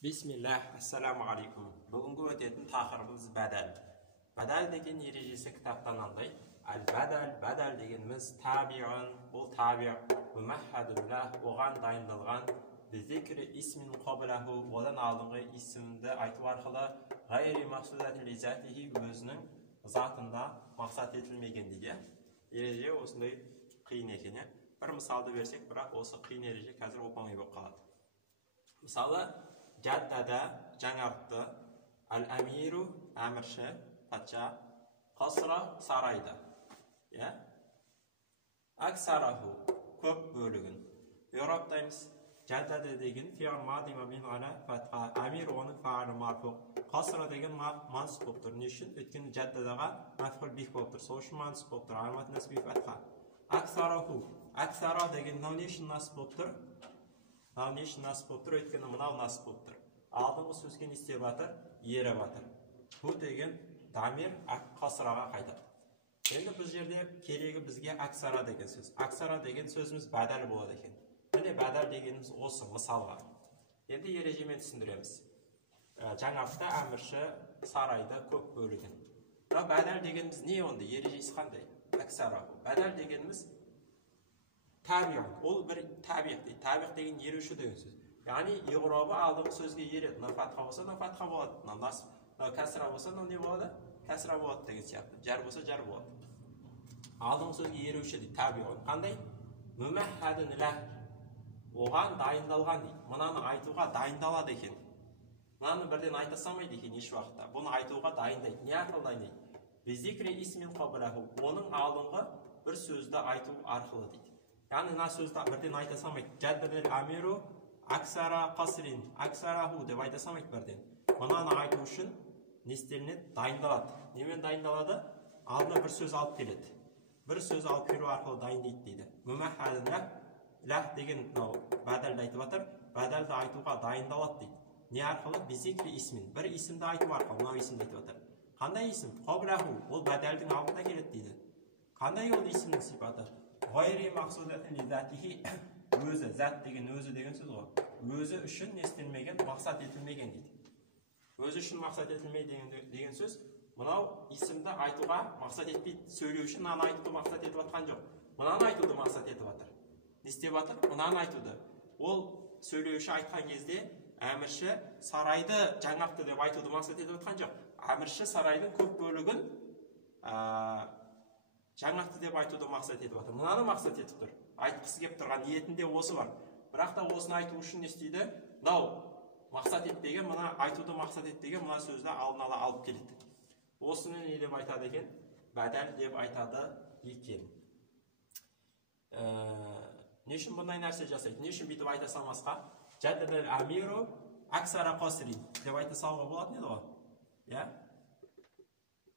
Бисмиллах, ассаламу алейкум. Бүгінгі өтетін тақырыбымыз бәдәл. Бәдәл деген ережесі кітаптан алды. Бәдәл дегеніміз табиғын, бұл табиғ, мумаххадуллах, оған дайындалған, bizikri ismin qablahu, одан алдыңғы исімді айту арқылы, ғайри мақсудатын лизатихи, өзінің затында мақсат етілмеген дейді. Ереже осындай қиын екен. Бір мысалды берсек, бірақ осы қиын ереже қазір оп-оңай болып қалады. Мысалы, жаддада жаңартты, әл-әмиру әмірші, патша, қасра сарайды. Аксараху көп бөлігін. Еуроптаймыз, жаддада деген фиғал мади мабин ала фатха, әмир оның фаалы марфуқ, қасра деген мансып болып тұр. Не үшін? Өйткені жаддадаға мафғул бих болып тұр. Сол үшін мансып болып тұр. Аламат насби фатха. Аксараху, аксара деген не үшін насып болып тұр? Не үшін насып болып тұр? Өйткені мынау насып болып тұр. Алдыңғы сөзге не істеп жатыр? Ері батыр. Бұл деген дамир қасыраға қайтады. Енді бұл жерде керегі бізге аксара деген сөз. Аксара деген сөзіміз бәдәл болады екен. Міне бәдәл дегеніміз осы мысалға. Енді ережемен түсіндіреміз. Жаңартты әмірші сарайды көп бөлігін. Бәдәл дегеніміз не онда? Ережесі қандай? Аксара. Бәдәл дегеніміз табиғ. Ол бір табиғ дейді. Табиғ деген еруші деген сөз. Яғни еғробы алдыңғы сөзге ереді. Фатха болса, фатха болады. Кәсіра болса, не болады? Кәсіра болады деген сияқты. Жар болса, жар болады. Алдыңғы сөзге еруші дейді. Табиғ. Қандай? Мумаххадун лах. Оған дайындалған дейді. Мынаны айтуға дайындалады екен. Мынаны бірден айта салмайды екен еш уақытта. Бұны айтуға дайындайды. Не арқылы дайындайды? Bizikri ismin qablahu. Оның алдыңғы бір сөзді айту арқылы дейді. Яғни мына сөзді бірден айта салмайды. Жаддадел амиру аксара қасрин, аксараху деп айта салмайды бірден. Мынаны айту үшін не істелінеді? Дайындалады. Немен дайындалады? Алдына бір сөз алып келеді. Бір сөз алып келу арқылы дайындайды дейді. Мумаххадун лах деген бәдәлді айтып жатыр. Бәдәлді айтуға дайындалады дейді. Не арқылы? Bizikri ismin. Бір исімді айту арқылы мынау исімді айтып жатыр. Қандай исім? Қабраху. Ол бәдәлдің алдында келеді дейді. Қандай ол исімнің сипаты? Ғайри мақсудатын лизатихи. Өзі, зат деген өзі деген сөз ғой. Өзі үшін не істелмеген, мақсат етілмеген дейді. Өзі үшін мақсат етілмеген деген сөз, мынау исімді айтуға мақсат етпейді. Сөйлеу үшін мынаны айтуды мақсат етіп жатқан жоқ. Мынаны айтуды мақсат етіп жатыр. Не істеп жатыр? Мынаны айтуды. Ол сөйлеуші айтқан кезде әмірші сарайды жаңартты деп айтуды мақсат етіп жатқан жоқ. Әмірші сарайдың көп бөлігін жаңартты деп айтуды мақсат етіп жатыр. Мынаны мақсат етіп тұр. Айтқысы кеп тұрған ниетінде осы бар. Бірақ та осыны айту үшін не істейді? Мақсат етпеген, мына айтуды мақсат етпеген мына сөзді алдын ала алып келеді. Осыны не деп айтады екен? Бәдәл деп айтады екен. Не үшін бұндай нәрсе жасайды? Не үшін бүйтіп айта салмасқа? Жаддадел амиру аксара қасрин деп айта салуға болатын еді ғой.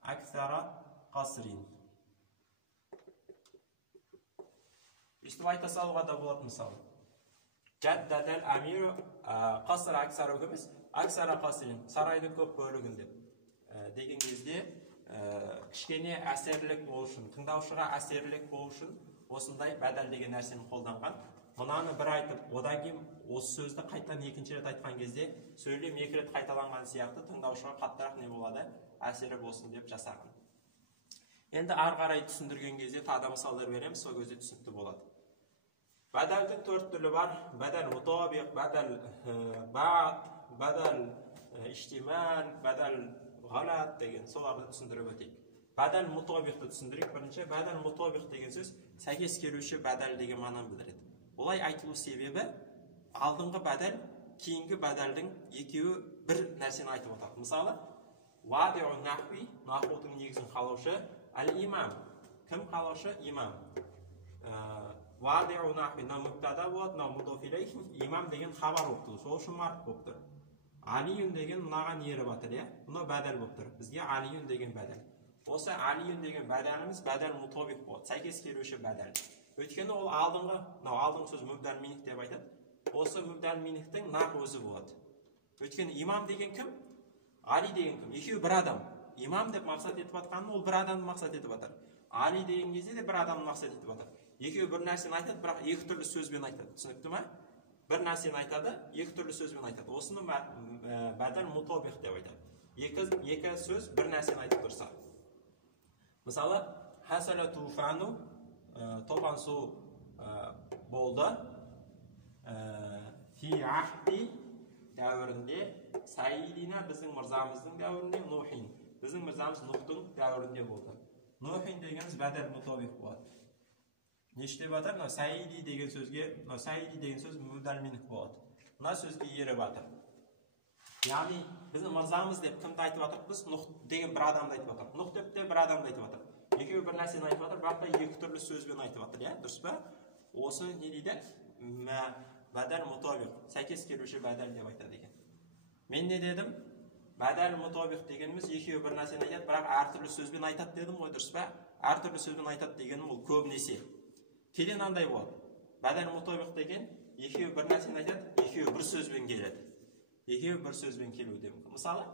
Аксара қасрин. Үстіп айта салуға да болады мысалы. Жаддадел амиру қасра аксара өкеміз, аксара қасрин, сарайдың көп бөлігін деп. Деген кезде кішкене әсерлік бол үшін, тыңдаушыға әсерлік бол үшін осындай бәдәл деген нәрсені қолданған. Мынаны бір айтып, одан кейін осы сөзді қайтадан екінші рет айтқан кезде сөйлем екі рет қайталанған сияқты тыңдаушыға қаттырақ не болады? Әсері болсын деп жасаған. Енді ары қарай түсіндірген кезде тағы да мысалдар береміз, сол кезде түсінікті болады. Бәдәлдің төрт түрі бар. Бәдәл мутабиқ, бәдәл баат, бәдәл иштимал, бәдәл ғалат деген соларды түсіндіріп өтейік. Бәдәл мутабиқты түсіндірейік. Бірінші, бәдәл мутабиқ деген сөз сәйкес келуші бәдәл деген мағынаны білдіреді. Олай айтылу себебі алдыңғы бәдәл, кейінгі бәдәлдің екеуі бір нәрсені айтып отыр. Мысалы, вадиу нахви, нахудың негізін қалаушы, әл-имам. Кім қалаушы? Имам. Вадиу нахви, на мұқтада болады, на мудоф илейхи, имам деген хабар болып тұр. Сол үшін марф болып тұр. Алиюн деген мынаған ері батыр, мұны бәдәл болып тұр. Бізге алиюн деген бәдәл. Осы алиюн деген бәдәліміз бәдәл мутабиқ болады, сәйкес келуші бәдәл. Өйткені ол алдыңғы сөз мүбдәл миних деп айтады. Осы мүбдәл минихтің нақ өзі болады. Өйткені имам деген кім? Али деген кім? Екеуі бір адам. Имам деп мақсат етіп жатқанын ол бір адамды мақсат етіп жатыр. Али деген кезде де бір адамды мақсат етіп жатыр. Екеуі бір нәрсені айтады, бірақ екі түрлі сөзбен айтады. Түсінікті ме? бір нәрсені айтады, екі түрлі сөзбен айтады. Осыны бәдәл мутобих деп айтады. Екі сөз бір нәрсені айтып тұрса. Мысалы, хасала туфану, толған су болды. Фи ахди дәуірінде, сайидина біздің мырзамыздың дәуірінде, нухин біздің мырзамыз нухтың дәуірінде болды. Нухин дегеніміз бәдәл мутобих болады. Неште батыр? Саиди деген сөзге, саиди деген сөз мүдәлминік болады. Мына сөзге ері батыр. Яғни біздің мырзамыз деп кімді айтып жатыр? Біз Нұх деген бір адамды айтып жатыр. Нұх деп те бір адамды айтып жатыр. Екеуі бір нәрсені айтып жатыр, бірақ та екі түрлі сөзбен айтып жатыр, иә? Дұрыс па? Осы не дейді? Бәдәл мутобих, сәйкес келуші бәдәл деп айтады екен. Мен не дедім? Бәдәл мутобих дегеніміз екеуі бір нәрсені айтады, бірақ әртүрлі сөзбен айтады дедім ғой, дұрыс па? Әртүрлі сөзбен айтады дегенім ол көбінесе. Кейде мынандай болады. Бәдәл мутобих деген екеуі бір нәрсені айтады, екеуі бір сөзбен келеді. Екеуі бір сөзбен келуде мүмкін. Мысалы,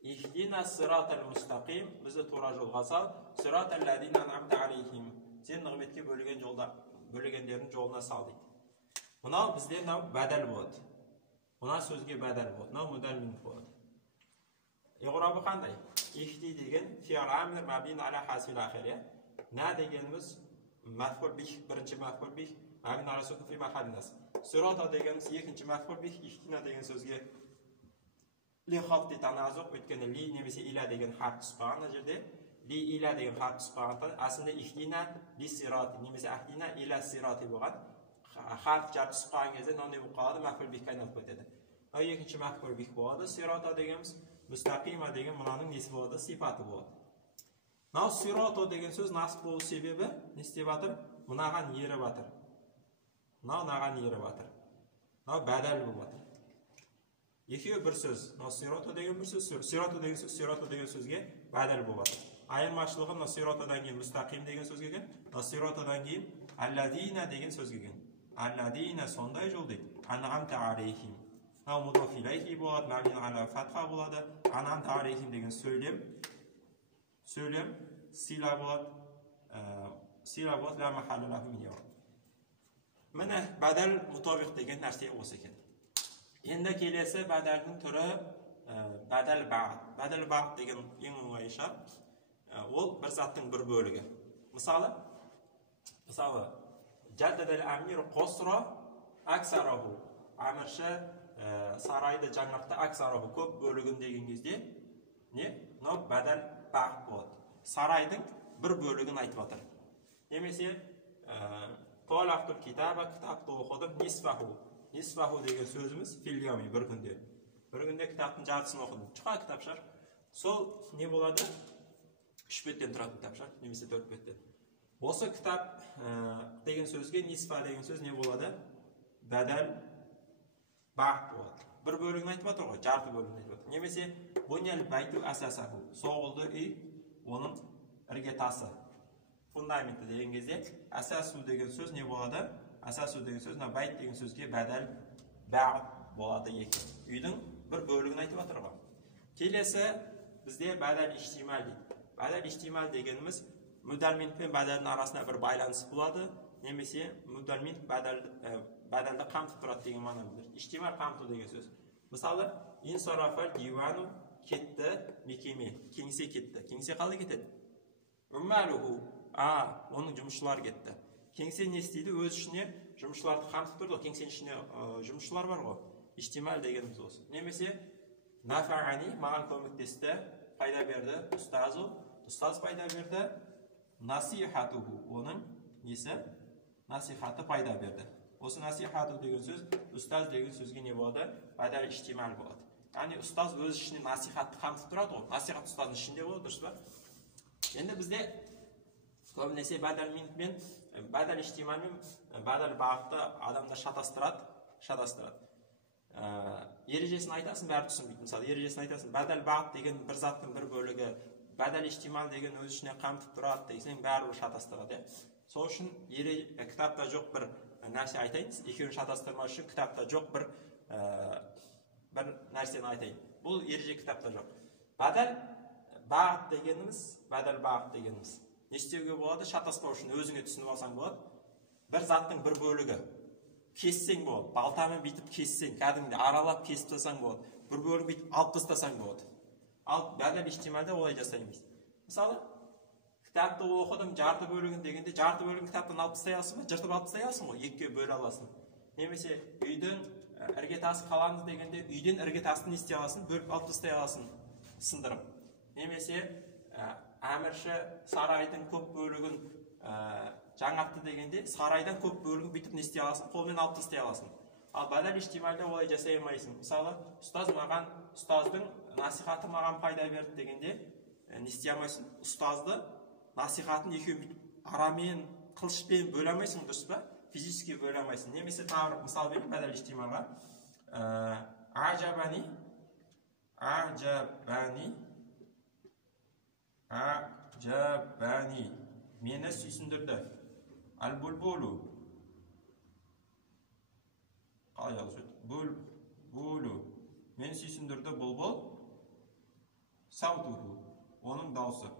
ихдина сиратал мустақим, бізді тура жолға сал, сиратал лазина ан'амта алейхим, сен нығметке бөлгендердің жолына сал дейді. Мынау бізде бәдәл болады. Мына сөзге бәдәл болады. Мынау мүдәлмин болады. Иғрабы қандай? Ихди деген фиал амир мабин аля хасил ахир. На дегеніміз мәфғул бих, бірінші мәфғул бих, мабин аля сукун фи махалли насб. Сирата дегеніміз екінші мәфғул бих, ихдина деген сөзге ли хафти таназуқ, өйткені ли немесе иля деген харф тұспаған жерде, ли иля деген харф тұспағанда, асында ихдина ли сирати немесе ахдина иля сирати болған. Харф жар тұспаған кезде не болып қалады, мәфғул бихке айналып кетеді. Екінші мәфғул бих болады. Сирата дегеніміз мұстақима деген мынаның несі болады, сипаты болады. Мынау сирата деген сөз насып болу себебі не істеп жатыр? Мынаған ері батыр. Мынаған ері батыр. Мынау бәдәл болып жатыр. Екеуі бір сөз. Мынау сирата деген бір сөз, сирата деген сөзге бәдәл болып жатыр. Айырмашылығы мынау сиратадан кейін мұстақим деген сөзге келген, мынау сиратадан кейін алладина деген сөзге келген. Алладина сондай жол дейді. Ан'амта алейхим. Мынау мудоф илейхи болады, мабин аля фатха болады. Ан'амта алейхим деген сөйлем, сила болады, ла махалла лаху мин яр. Міне бәдәл мутобих деген нәрсе осы екен. Енді келесі бәдәлдің түрі бәдәл бағыт. Бәдәл бағыт деген ең оңай шарт. Ол бір заттың бір бөлігі. Мысалы, жаддадал амир қосра аксараху. Амирші сарайды жаңғыртты аксараху көп бөлігін деген кезде не? Мынау бәдәл бағыт болады. Сарайдың бір бөлігін айтып жатыр. Немесе толақтыл китаба, кітапты оқыдым, нисфаху деген сөзіміз филиями бір күнде. Бір күнде кітаптың жартысын оқыдым. Чұқа кітап шар. Сол не болады? 3 беттен тұратын кітап шар, немесе 4 беттен. Осы кітап деген сөзге нисфа деген сөз не болады? Бәдәл бағыт болады. Бір бөлігін айтып жатыр ғой, жарты бөлігін айтып жатыр. Немесе бунял байту асасаху, соғылды үй, оның іргетасы, фундаменті деген кезде асасу деген сөз не болады? Асасу деген сөз, байт деген сөзге бәдәл бағыт болады екен. Үйдің бір бөлігін айтып жатыр ғой. Келесі бізде бәдәл иштимал дейді. Бәдәл иштимал дегеніміз мүдәлмин пен бәдәлдің арасында бір байланыс болады, немесе мүдәлмин бәдәлді қамтып тұрады деген мағына білдіреді. Иштимал қамту деген сөз. Мысалы, инсарафал дивану кетті мекеме, кеңсе кетті. Кеңсе қалай кетеді? Уммалуху, оның жұмысшылар кетті. Кеңсе не істейді? Өз ішіне жұмысшыларды қамтып тұрды. Кеңсенің ішіне жұмысшылар бар ғой. Иштимал дегеніміз осы. Немесе нафағани, маған көмектесті, пайда берді, ұстаз пайда берді, насихатуху, оның несі? Насихаты пайда берді. Осы насихату деген сөз, ұстаз деген сөзге не болады? Бәдәл иштимал болады. Яғни ұстаз өз ішіне насихатты қамтып тұрады ғой. Насихат ұстаздың ішінде болады, дұрыс па? Енді бізде көбінесе бәдәл иштимал мен бәдәл бағытты адамдар шатастырады. Ережесін айтасың, бәрі түсінбейді. Мысалы, ережесін айтасың, бәдәл бағыт деген бір заттың бір бөлігі, бәдәл иштимал деген өз ішіне қамтып тұрады десең, бәрі шатастырады. Сол үшін кітапта жоқ бір нәрсе айтайын, екеуін шатастырмау үшін кітапта жоқ бір нәрсені айтайын. Бұл ереже кітапта жоқ. Бәдәл бағыт дегеніміз не істеуге болады? Шатаспау үшін өзіңе түсініп алсаң болады. Бір заттың бір бөлігі. Кессең болады. Балтамен бүйтіп кессең, кәдімгідей аралап кесіп тастасаң болады. Бір бөлігін бүйтіп алып тастасаң болады. Ал бәдәл иштималда олай жасаймыз. Мысалы, кітапты оқыдым, жарты бөлігін дегенде, жарты бөлігін кітаптан алып тастай аласың ба? Жыртып алып тастай аласың ғой, екіге бөле аласың. Немесе үйден іргетасы қаланды дегенде, үйден іргетасын не істей аласың, бөліп алып тастай аласың, сындырып. Немесе әмірші сарайдың көп бөлігін жаңартты дегенде, сарайдан көп бөлігін бүйтіп не істей аласың, қолмен алып тастай аласың. Ал бәдәл иштималда олай жасай алмайсың. Мысалы, ұстаздың насихаты маған пайда берді дегенде, не істей алмайсың? Ұстазды насихатын екеуін бүйтіп арамен, қылышпен бөле алмайсың, дұрыс па? Физически бөле алмайсың. Немесе тағы мысал берейін бәдәл иштималға. Ажабани мені сүйсіндірді. Аль-булбулу. Қалай жазып жүрді? Булбулу. Мені сүйсіндірді бұлбұл. Саутуху. Оның дауысы.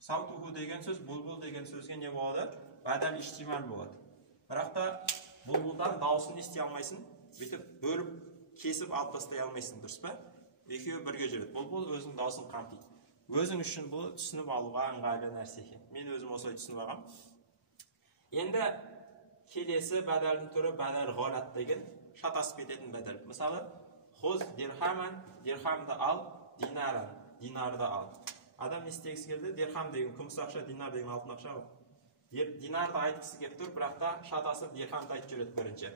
Саутуху деген сөз, бұлбұл деген сөзге не болады? Бәдәл иштимал болады. Бірақ та бұлбұлдан дауысын ести алмайсың, бүйтіп бөліп, кесіп алып тастай алмайсың, дұрыс па? Екеуі бірге жүреді. Бұлбұл өзінің дауысын қамтиды. Өзің үшін бұл түсініп алуға ыңғайлы нәрсе екен. Мен өзім осылай түсініп алғам. Енді келесі бәдәлдің түрі бәдәл ғалат деген шатасып кететін бәдәл. Мысалы, хоз дирхаман, дирхамды ал, динаран, динарды ал. Адам не істегісі келді? Дирхам деген күміс ақша, динар деген алтын ақша ғой. Динарды айтқысы келіп тұр, бірақ та шатасып дирхамды айтып жүреді бірінші.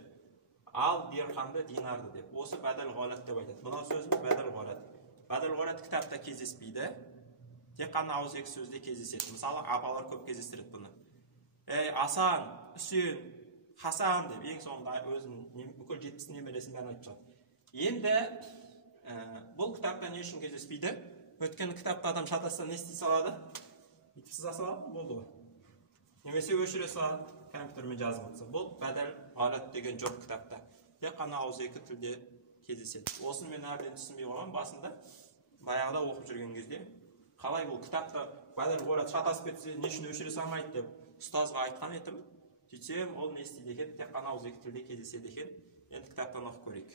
Ал дирхамды, динарды деп. Осы бәдәл ғалат деп айтады. Мынау сөзіміз бәдәл ғалат. Бәдәл ғалат кітапта кездеспейді. Тек қана ауызекі сөзде кездеседі. Мысалы, апалар көп кездестіреді бұны. Асан, Үсен, Хасан деп, ең соңында өзінің бүкіл 70 немересін бәрін айтып жатыр. Енді бұл кітапта не үшін кездеспейді? Өйткені кітапта адам шатасса не істей салады? Бүйтіп сыза салады, болды ғой. Немесе өшіре салады, компьютермен жазып отырса. Бұл бәдәл ғалат деген жоқ кітапта. Тек қана ауызекі тілде кездеседі. Осын мен әбден түсінбей қойған басында, баяғыда оқып жүрген кезде, қалай бұл кітапта бәдәл ғалат шатасып кетсе, не үшін өшіре салмайды деп ұстазға айтқан едім. Сөйтсем, ол не істейді екен, тек қана ауызекі тілде кездеседі екен. Енді кітаптан оқып көрейік.